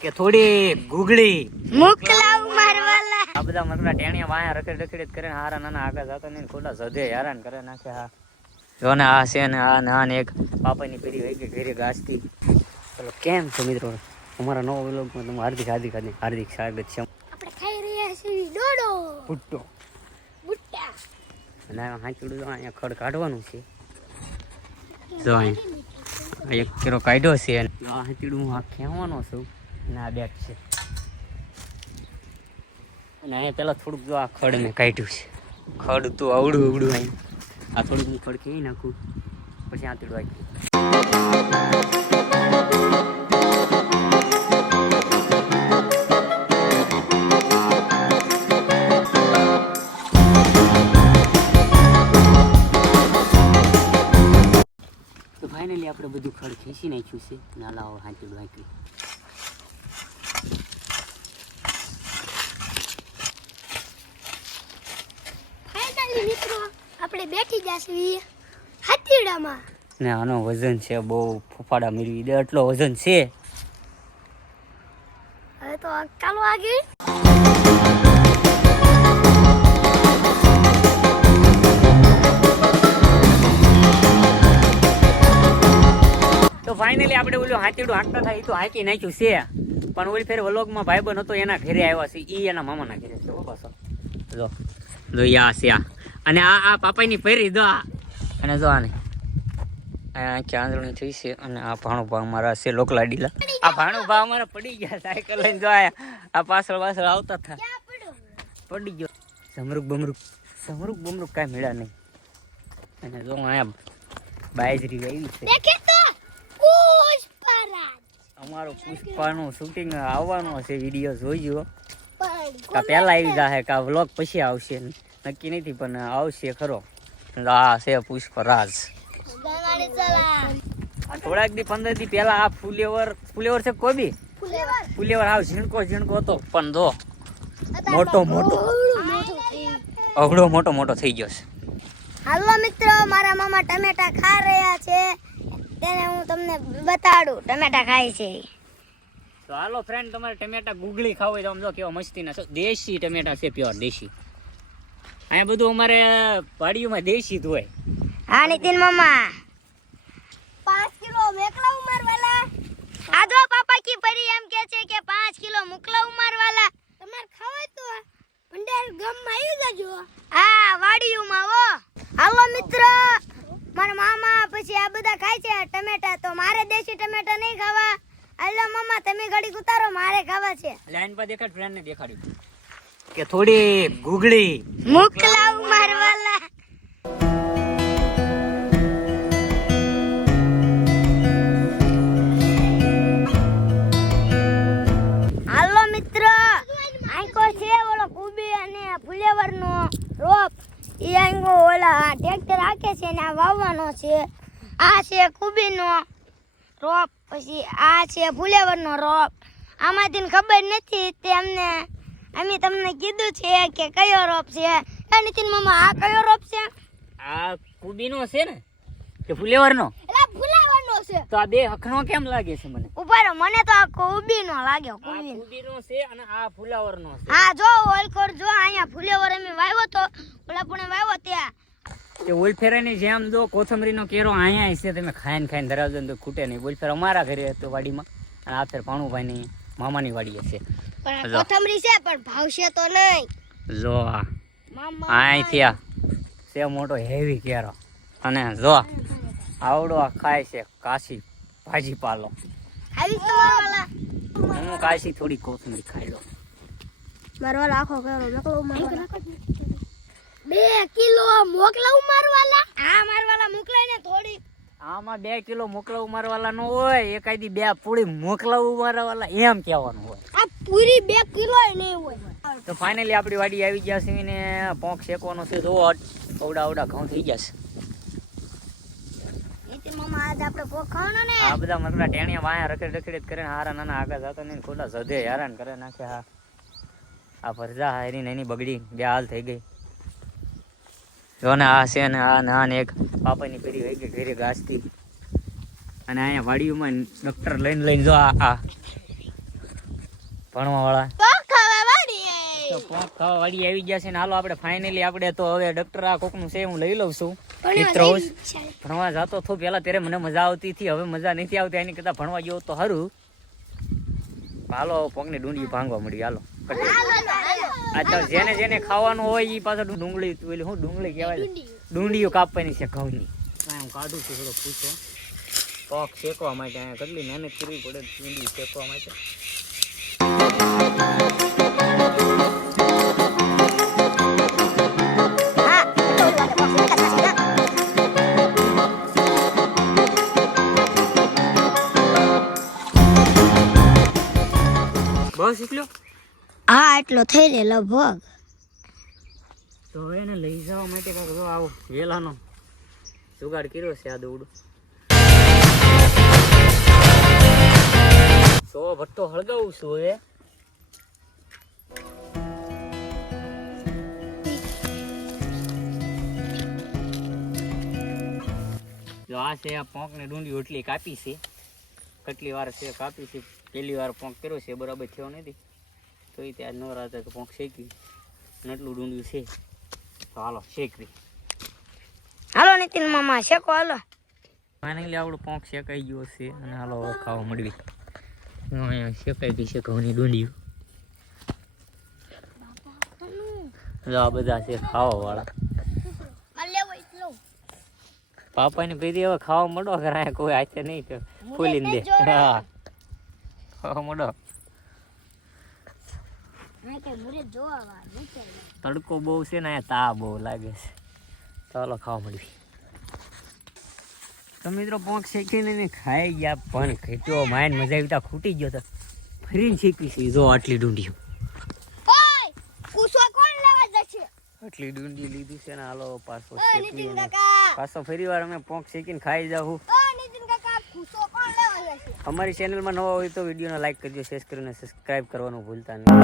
કે થોડી ગુગળી. મુકલાવ મારવાલા. આ બધા મતલબ ટેણિયા વાયા રખડ રખડ કરીને હારા નાના આગળ જતો નહીં ખોટા સધે હેરાન કરે નાખે હા જો ને આ છે ને આ ને આ ને એક પાપાની પેરી વહી ગઈ ઘેરી ગાજતી. ચલો કેમ છો મિત્રો? અમારા નવો વ્લોગમાં તમે હાર્દિક હાર્દિક હાર્દિક હાર્દિક સ્વાગત છે. આપણે ખાઈ રહ્યા છીએ ડોડો. ભુટ્ટો બુટ્ટા. અને હાંચડું જો અહીંયા ખડ કાઢવાનું છે. જો અહીંયા. આ એક કેરો કાઢ્યો છે. આ હાંચડું હું આ ખેવાનો છું. અને બેટ છે. અને અહીંયા પેલા થોડુંક જો આ ખડ મેં કાઢ્યું છે. ખડ તો અવડું અવડું અહીં. આ થોડુંક હું ખડ ખેઈ નાખું? પછી આ તીડું આવી તો ફાઇનલી આપણે બધું ખડ ખેંચી નાખ્યું છે. અને લાવો હાંચડું હાંક્યું ફાઇનલી મિત્રો આપણે બેઠી જશું હાથીડામાં. ને આનો વજન છે બહુ ફૂફાડા મેળવી દે એટલો વજન છે. હવે તો કાલો આગળ તો ફાઇનલી આપણે ઓલું હાથીડું હાંકતા થાય એ તો હાંકી નાખ્યું છે. પણ ઓલી ફેર વ્લોગમાં ભાઈબંધ હતો એના ઘરે આવ્યા છે એ એના મામાના ઘરે છે બસ જો જો આ છે આ. અને આ આ પાપાની પહેરી દો આ. અને જો આને. આ આખી આંધળણી થઈ છે અને આ ભાણું ભાવ મારા છે લોકલાડીલા. આ ભાણું ભાવ અમારા પડી ગયા સાયકલ લઈને જો આયા. આ પાછળ પાછળ આવતા હતા. પડી ગયો. સમરૂક બમરૂક. સમરૂક બમરૂક કાંઈ મળ્યા નહીં. અને જો અહીંયા બાયજરી આવી છે. દેખે અમારો પુષ્પાનું શૂટિંગ આવવાનો છે વીડિયો જોઈજો પણ કા પહેલા આવી જશે કા વ્લોગ પછી આવશે નક્કી નથી પણ આવશે ખરો. આ છે પુષ્પરાજ આ થોડાક દી પંદર દી પહેલા આ ફુલેવર ફુલેવર છે કોબી ફુલેવર. ફુલેવર આવ ઝીણકો ઝીણકો હતો. પણ જો મોટો મોટો. અઘડો મોટો. મોટો થઈ ગયો છે. હાલો મિત્રો મારા મામા ટમેટા ખા રહ્યા છે. તેને હું તમને બતાડું. ટમેટા ખાય છે. તો હાલો ફ્રેન્ડ તમારે ટમેટા ગુગળી ખાવ હોય તો આમ જો કેવા મસ્તીના છે. દેશી ટમેટા છે પ્યોર દેશી. અહીંયા બધું અમારે વાડીઓમાં દેશી હોય. હા નીતિન મામા. પાંચ કિલો મેકલા ઉમારવાલા. આ તો પાપા કી પરી એમ કે છે કે પાંચ કિલો મુકલા ઉમારવાલા. તમારે ખાવા તો ભંડાર ગામમાં આવી જજો. હા વાડીયુમાં ઓ હાલો મિત્ર. મારા મામા પછી આ બધા ખાય છે ટમેટા. તો મારે દેશી ટમેટા નહીં ખાવા. હાલો મામા તમે ઘડીક ઉતારો મારે ખાવા છે. લાઈન પર દેખાડ ફ્રેન્ડ ને દેખાડ્યું. કે થોડી ગુગળી. મુકલાવ મારવાલા. હાલો મિત્ર આંકો છે ઓલો કુબી અને ફુલેવર રોપ. આંકો ઓલા ટ્રેક્ટર રાખે છે ને આ વાવવાનો છે. આ છે કુબી રોપ. પછી આ છે ફુલેવર નો રોપ. આમાંથી ખબર નથી તે અમને અમે તમને કીધું છે કે કયો રોપ છે. એ નીતિન મામા આ કયો રોપ છે? આ કુબીનો છે ને કે ફુલેવરનો? એટલે ફુલેવરનો છે. તો આ બે હખનો કેમ લાગે છે મને? ઉપર મને તો આ કુબી નો લાગ્યો આ કુબી કુબીનો છે અને આ ફુલાવર નો છે. હા જો ઓલકોર જો અહીંયા ફુલેવર અમે વાવ્યો તો ઓલા પણ વાવ્યો ત્યાં. કે ઓલફેરાની જેમ જો કોથમરીનો કેરો અહીંયા છે તમે ખાઈને ખાઈને ધરાવજો તો ખૂટે નહીં. ઓલફેર અમારા ઘરે હતો વાડીમાં અને આ ફેર પાણુભાઈની મામાની વાડી છે. પણ કોથમરી છે પણ ભાવશે તો નહીં. જો આ. આય અહીંથી આ છે મોટો હેવી કેરો. અને જો આવડો આ ખાય છે કાશી ભાજી પાલો હું કાશી થોડી કોથમરી ખાઈ લો મારો લાખો કરો મોકલો બે કિલો મોકલાવું મારવાલા હા મારવાલા મોકલાય ને થોડી. આમાં બે કિલો મોકલાવું મારવાલા નો હોય એકાદી બે પૂળી મોકલાવું મારવાલા એમ કહેવાનું હોય. પૂરી બે કિલો નહીં હોય. તો ફાઇનલી આપણી વાડી આવી ગયા છે ને પોંક શેકવાનો છે જો અવડા અવડા ઘઉં થઈ ગયા છે. આ બધા મતલબ ટેણીયા વાયા રખડ રખડ કરીને હારા નાના આગળ જતો નહીં ખોટા સધે હેરાન કરે નાખે હા આ ફરજા હારી ને એની બગડી બે હાલ થઈ ગઈ. જો ને આ છે ને આ ને આ ને એક પાપાની પેરી વહી ગઈ ઘરે ઘાસથી અને અહીંયા વાડીઓમાં ડૉક્ટર લઈને લઈને જો આ આ ભણવા વાળા તો ખાવા વાળી ખાવા વાળી આવી ગયા છે ને હાલો આપણે ફાઇનલી આપણે તો હવે ડોક્ટર આ કોકનું છે હું લઈ લઉં છું. મિત્રો ભણવા જતો હતો પેલા ત્યારે મને મજા આવતી હતી હવે મજા નથી આવતી એની કરતા ભણવા ગયો તો સારું હાલો પોંકની ડુંડી ભાંગવા મળી હાલો અચ્છા જેને જેને ખાવાનું હોય એ પાછળ ડુંગળી પેલી શું ડુંગળી કહેવાય? ડુંડીઓ. કાપવાની છે ઘઉંની. હું કાઢું છું થોડો પૂછો. પોક શેકવા માટે કેટલી મહેનત કરવી પડે ડુંડી શેકવા માટે? બસ એટલું હા એટલો થઈ રે લગભગ. તો હવે એને લઈ જવા માટે કાંઈક જો આવો વેલાનો જુગાડ કર્યો છે આ દોડું તો ભટ્ટો હળગાવું છું હવે. જો આ છે આ પોંક ને ડુંડી એટલી કાપી છે. કેટલી વાર છે કાપી છે. પહેલી વાર પોંક કર્યો છે બરાબર થયો નથી. તો એ ત્યાં નવરાત્રે તો પોંક શેકી. નટલું ડુંડિયું છે. તો હાલો શેકવી. હાલો નીતિન મામા શેકો હાલો. ફાઇનલી આપણું પોંક શેકાઈ ગયો છે અને હાલો ખાવા મળવી અહીંયા શેકાઈ ગઈ છે ઘઉંની ડુંડિયું. આ બધા છે ખાવા વાળા પાપાને પીધી હવે ખાવા મળો કરાય કોઈ હાથે નહીં કે ફૂલીને દે. હા. ખાવા મળો. તડકો બહુ છે ને તા બહુ લાગે છે. ચાલો ખાવા મળવી તો મિત્રો પોંખ શેકીને મેં ખાઈ ગયા પણ ખેતો માઇન મજા આવી તા ખૂટી ગયો તો ફરીને શેકી જો આટલી ડુંડી આટલી ડુંડી લીધી છે ને હાલો પાછો પાછો ફરી વાર અમે પોંક શેકીને ખાઈ જાવું અમારી ચેનલમાં નવા હોય તો વિડીયોને લાઈક કરજો શેર કરીને સબસ્ક્રાઇબ કરવાનું ભૂલતા નહીં.